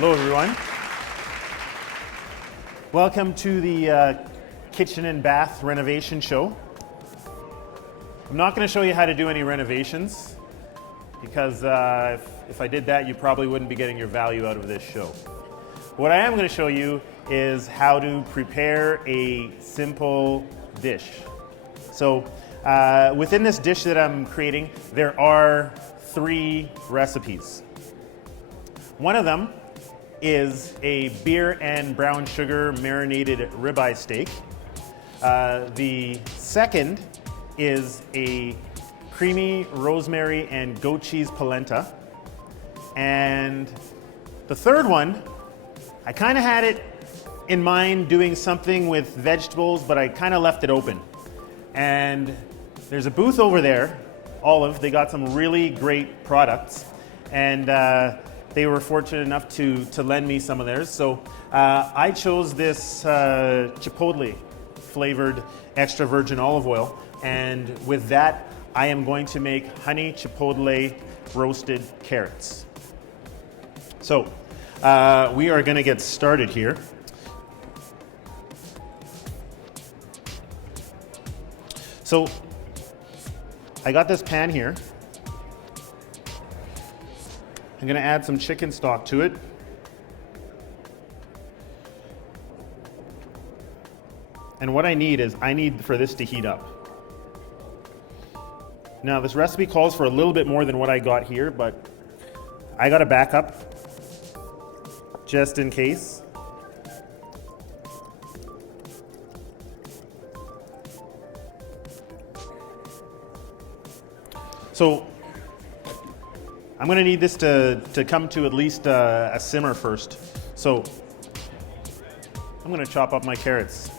Hello, everyone. Welcome to the Kitchen and Bath Renovation Show. I'm not going to show you how to do any renovations because if I did that, you probably wouldn't be getting your value out of this show. What I am going to show you is how to prepare a simple dish. So within this dish that I'm creating, there are 3 recipes. One of them is a beer and brown sugar marinated ribeye steak. The second is a creamy rosemary and goat cheese polenta. And the third one, I kind of had it in mind doing something with vegetables, but I kind of left it open. And there's a booth over there, Olive. They got some really great products. And they were fortunate enough to lend me some of theirs. So I chose this Chipotle flavored extra virgin olive oil. And with that, I am going to make honey Chipotle roasted carrots. So we are going to get started here. So I got this pan here. I'm going to add some chicken stock to it. And what I need for this to heat up. Now this recipe calls for a little bit more than what I got here, but I got to back up just in case. So I'm going to need this to come to at least a simmer first. So I'm going to chop up my carrots.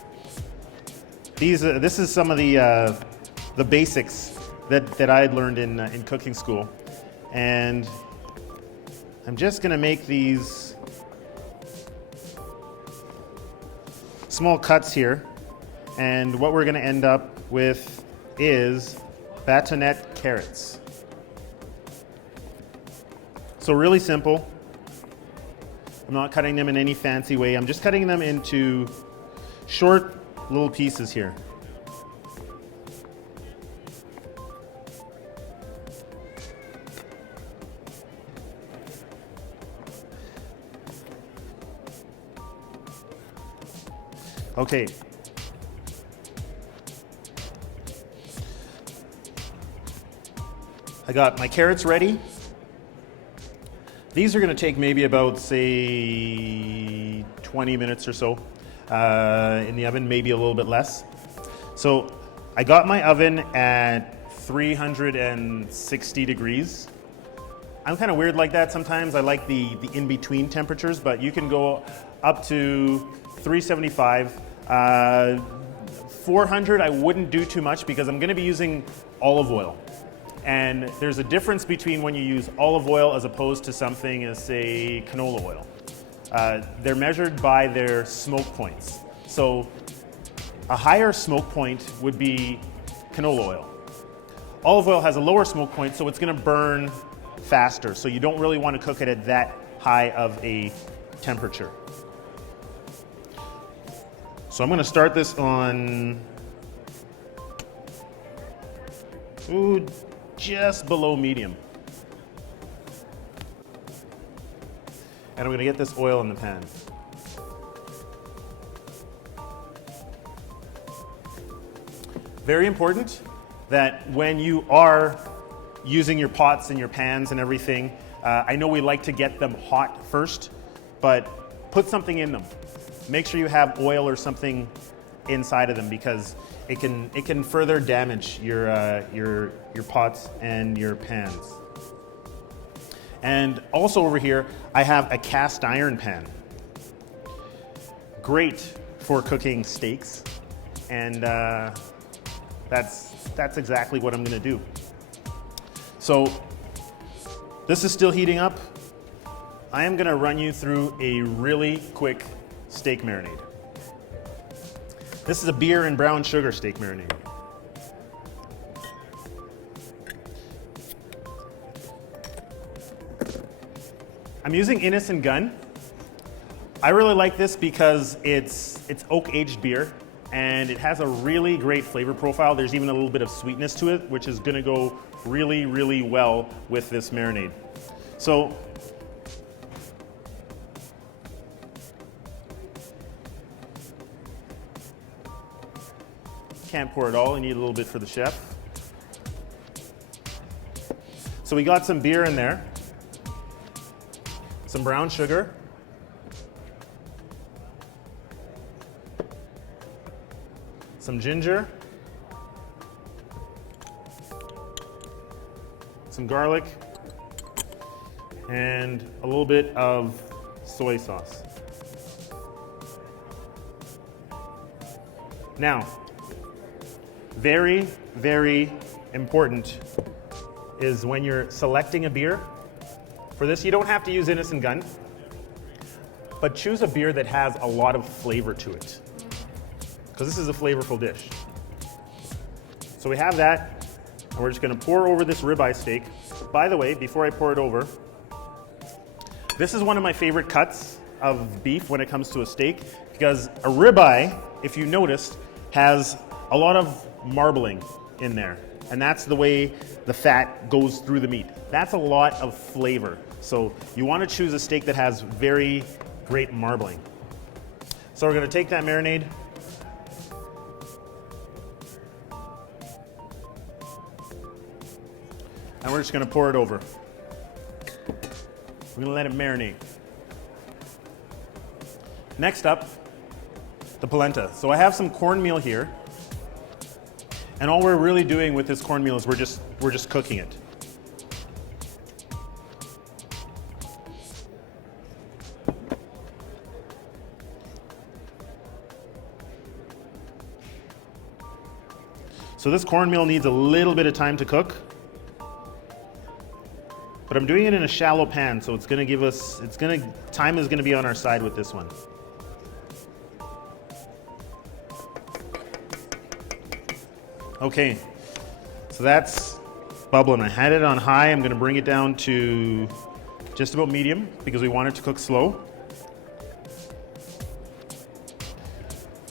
This is some of the basics that I learned in cooking school, and I'm just going to make these small cuts here. And what we're going to end up with is bâtonnet carrots. So really simple. I'm not cutting them in any fancy way. I'm just cutting them into short little pieces here. Okay. I got my carrots ready. These are going to take maybe about, say, 20 minutes or so in the oven, maybe a little bit less. So I got my oven at 360 degrees. I'm kind of weird like that sometimes. I like the in-between temperatures, but you can go up to 375. 400 I wouldn't do too much because I'm going to be using olive oil. And there's a difference between when you use olive oil as opposed to something as, say, canola oil. They're measured by their smoke points. So a higher smoke point would be canola oil. Olive oil has a lower smoke point, so it's going to burn faster. So you don't really want to cook it at that high of a temperature. So I'm going to start this on just below medium. And I'm going to get this oil in the pan. Very important that when you are using your pots and your pans and everything, I know we like to get them hot first, but put something in them. Make sure you have oil or something inside of them because it can further damage your pots and your pans. And also over here, I have a cast iron pan. Great for cooking steaks, and that's exactly what I'm going to do. So this is still heating up. I am going to run you through a really quick steak marinade. This is a beer and brown sugar steak marinade. I'm using Innocent Gun. I really like this because it's oak aged beer and it has a really great flavor profile. There's even a little bit of sweetness to it, which is gonna go really, really well with this marinade. So, can't pour it all, you need a little bit for the chef. So we got some beer in there, some brown sugar, some ginger, some garlic, and a little bit of soy sauce. Now, very, very important is when you're selecting a beer. For this, you don't have to use Innocent Gun, but choose a beer that has a lot of flavor to it, because this is a flavorful dish. So we have that, and we're just gonna pour over this ribeye steak. By the way, before I pour it over, this is one of my favorite cuts of beef when it comes to a steak, because a ribeye, if you noticed, has a lot of marbling in there, and that's the way the fat goes through the meat. That's a lot of flavor. So you want to choose a steak that has very great marbling. So we're going to take that marinade, and we're just going to pour it over. We're going to let it marinate. Next up, the polenta. So I have some cornmeal here. And all we're really doing with this cornmeal is we're just cooking it. So this cornmeal needs a little bit of time to cook, but I'm doing it in a shallow pan, so time is gonna be on our side with this one. Okay, so that's bubbling. I had it on high. I'm gonna bring it down to just about medium because we want it to cook slow.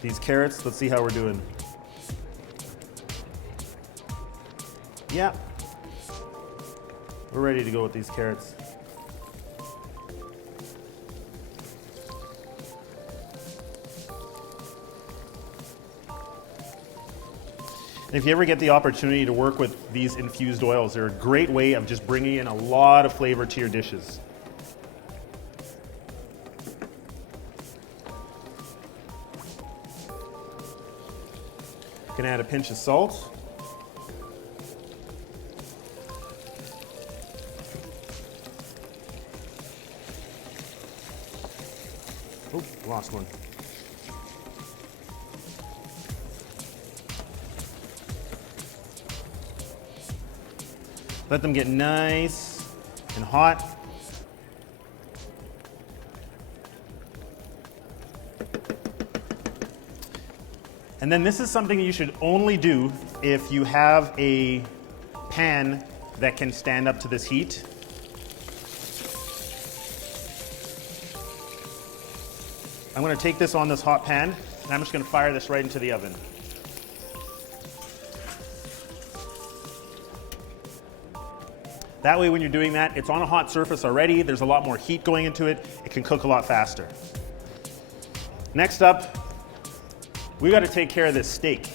These carrots, let's see how we're doing. Yeah, we're ready to go with these carrots. And if you ever get the opportunity to work with these infused oils, they're a great way of just bringing in a lot of flavor to your dishes. You can add a pinch of salt. Oh, lost one. Let them get nice and hot. And then this is something you should only do if you have a pan that can stand up to this heat. I'm going to take this on this hot pan, and I'm just going to fire this right into the oven. That way when you're doing that, it's on a hot surface already, there's a lot more heat going into it, it can cook a lot faster. Next up, we got to take care of this steak.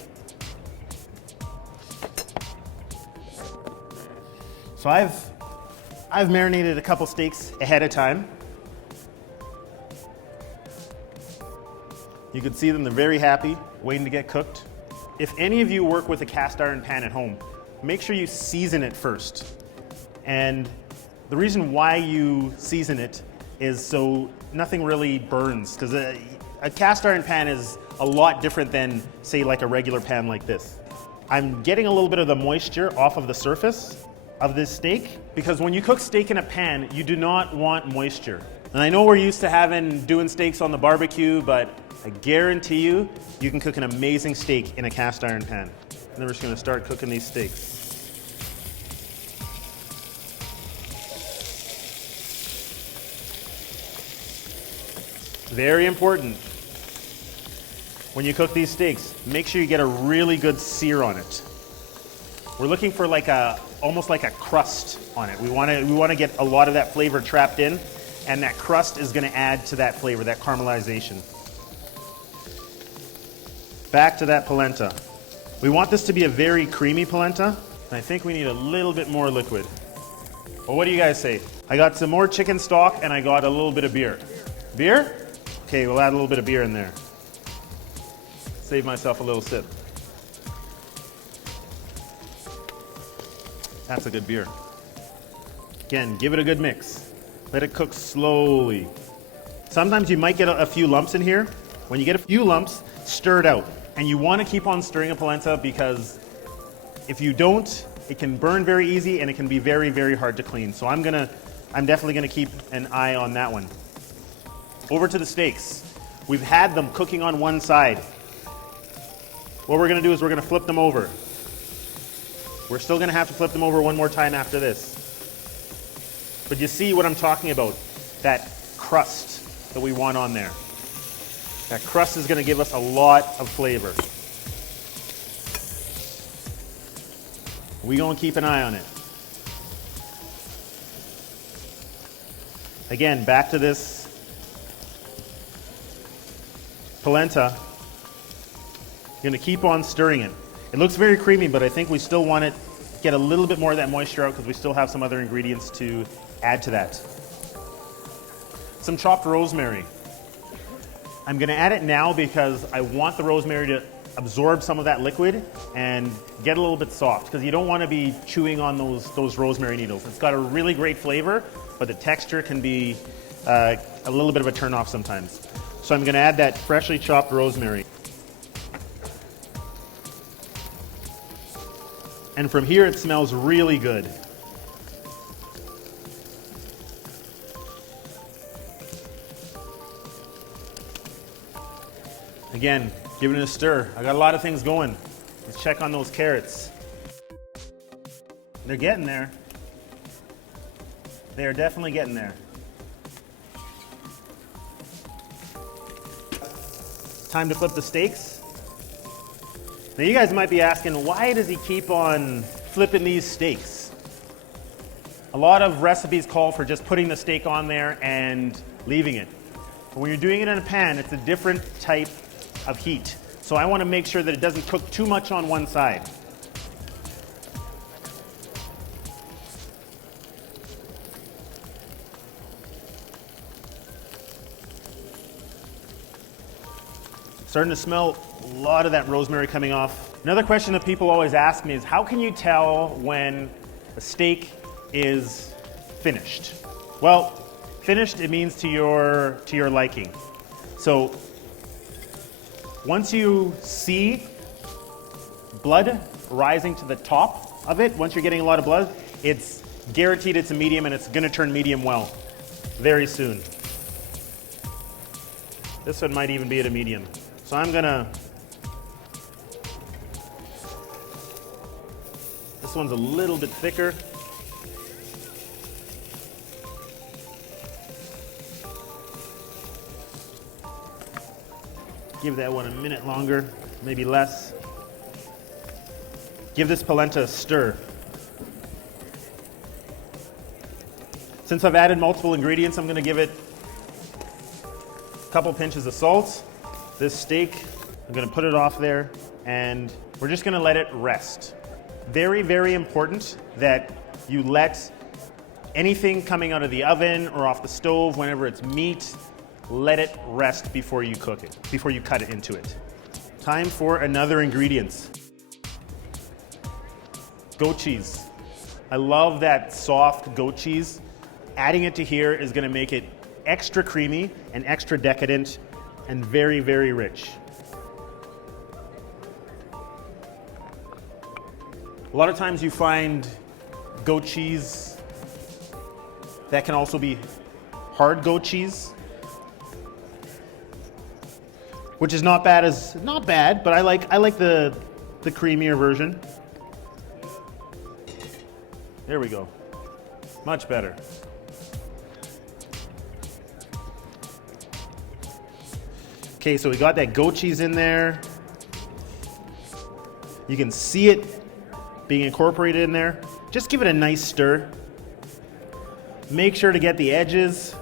So I've marinated a couple steaks ahead of time. You can see them, they're very happy, waiting to get cooked. If any of you work with a cast iron pan at home, make sure you season it first. And the reason why you season it is so nothing really burns, because a cast iron pan is a lot different than, say, like a regular pan like this. I'm getting a little bit of the moisture off of the surface of this steak, because when you cook steak in a pan, you do not want moisture. And I know we're used to doing steaks on the barbecue, but I guarantee you, you can cook an amazing steak in a cast iron pan. And then we're just gonna start cooking these steaks. Very important. When you cook these steaks, make sure you get a really good sear on it. We're looking for almost like a crust on it. We want to get a lot of that flavor trapped in, and that crust is going to add to that flavor, that caramelization. Back to that polenta. We want this to be a very creamy polenta. I think we need a little bit more liquid. Well, what do you guys say? I got some more chicken stock and I got a little bit of beer. Beer? Okay, we'll add a little bit of beer in there. Save myself a little sip. That's a good beer. Again, give it a good mix. Let it cook slowly. Sometimes you might get a few lumps in here. When you get a few lumps, stir it out. And you want to keep on stirring a polenta because if you don't, it can burn very easy and it can be very, very hard to clean. So I'm definitely gonna keep an eye on that one. Over to the steaks. We've had them cooking on one side. What we're gonna do is we're gonna flip them over. We're still gonna have to flip them over one more time after this. But you see what I'm talking about, that crust that we want on there. That crust is gonna give us a lot of flavor. We're gonna keep an eye on it. Again, back to this polenta. You're gonna keep on stirring it. It looks very creamy, but I think we still want it to get a little bit more of that moisture out because we still have some other ingredients to add to that. Some chopped rosemary. I'm gonna add it now because I want the rosemary to absorb some of that liquid and get a little bit soft because you don't want to be chewing on those rosemary needles. It's got a really great flavor, but the texture can be a little bit of a turn off sometimes. So I'm going to add that freshly chopped rosemary. And from here it smells really good. Again, giving it a stir. I got a lot of things going. Let's check on those carrots. They're getting there. They are definitely getting there. Time to flip the steaks. Now you guys might be asking, why does he keep on flipping these steaks? A lot of recipes call for just putting the steak on there and leaving it. But when you're doing it in a pan, it's a different type of heat. So I want to make sure that it doesn't cook too much on one side. Starting to smell a lot of that rosemary coming off. Another question that people always ask me is, how can you tell when a steak is finished? Well, finished, it means to your liking. So once you see blood rising to the top of it, once you're getting a lot of blood, it's guaranteed it's a medium and it's gonna turn medium well very soon. This one might even be at a medium. So this one's a little bit thicker. Give that one a minute longer, maybe less. Give this polenta a stir. Since I've added multiple ingredients, I'm going to give it a couple pinches of salt. This steak, I'm going to put it off there, and we're just going to let it rest. Very, very important that you let anything coming out of the oven or off the stove, whenever it's meat, let it rest before you cook it, before you cut it into it. Time for another ingredient. Goat cheese. I love that soft goat cheese. Adding it to here is going to make it extra creamy and extra decadent and very, very rich. A lot of times you find goat cheese that can also be hard goat cheese, which is not bad, but I like the creamier version. There we go. Much better. Okay, so we got that goat cheese in there. You can see it being incorporated in there. Just give it a nice stir. Make sure to get the edges.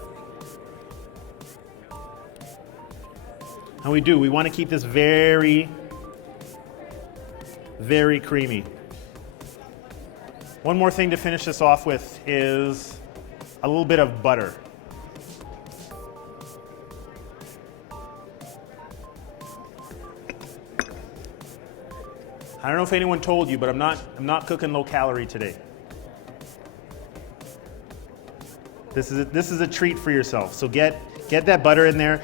How we do, we want to keep this very, very creamy. One more thing to finish this off with is a little bit of butter. I don't know if anyone told you, but I'm not cooking low calorie today. This is a treat for yourself. So get that butter in there.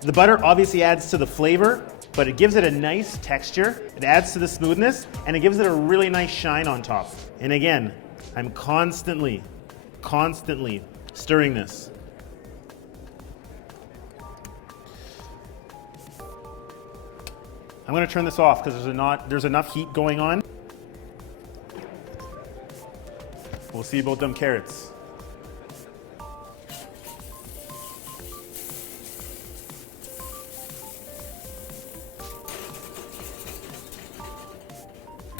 The butter obviously adds to the flavor, but it gives it a nice texture. It adds to the smoothness, and it gives it a really nice shine on top. And again, I'm constantly stirring this. I'm going to turn this off because there's enough heat going on. We'll see about them carrots.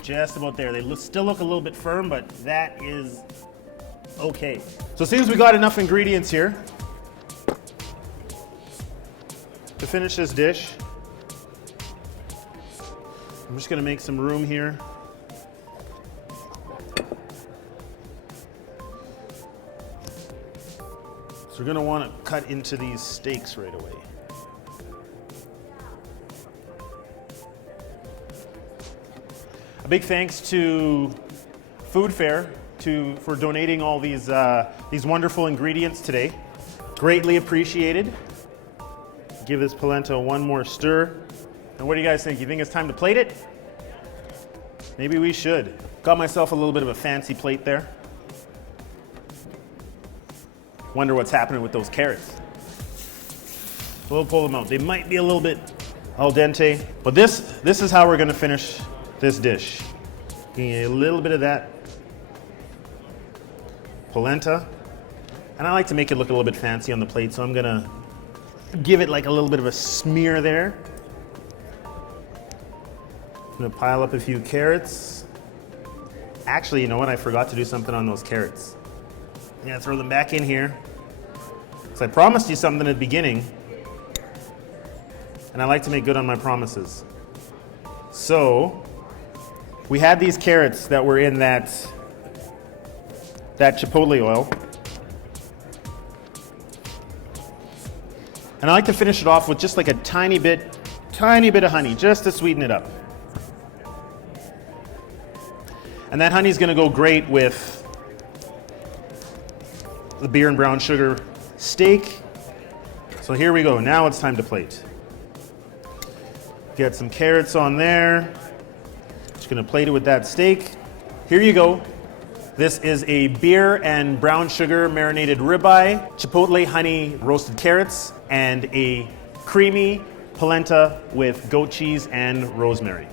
Just about there. They still look a little bit firm, but that is okay. So it seems we got enough ingredients here to finish this dish. I'm just going to make some room here. So we're going to want to cut into these steaks right away. A big thanks to Food Fair for donating all these wonderful ingredients today. Greatly appreciated. Give this polenta one more stir. And what do you guys think? You think it's time to plate it? Maybe we should. Got myself a little bit of a fancy plate there. Wonder what's happening with those carrots. We'll pull them out. They might be a little bit al dente, but this is how we're going to finish this dish. A little bit of that polenta. And I like to make it look a little bit fancy on the plate, so I'm going to give it like a little bit of a smear there. I'm going to pile up a few carrots. Actually, you know what? I forgot to do something on those carrots. I'm going to throw them back in here. So I promised you something at the beginning, and I like to make good on my promises. So we had these carrots that were in that chipotle oil. And I like to finish it off with just like a tiny bit of honey, just to sweeten it up. And that honey is going to go great with the beer and brown sugar steak. So here we go. Now it's time to plate. Get some carrots on there. Just going to plate it with that steak. Here you go. This is a beer and brown sugar marinated ribeye, chipotle honey roasted carrots, and a creamy polenta with goat cheese and rosemary.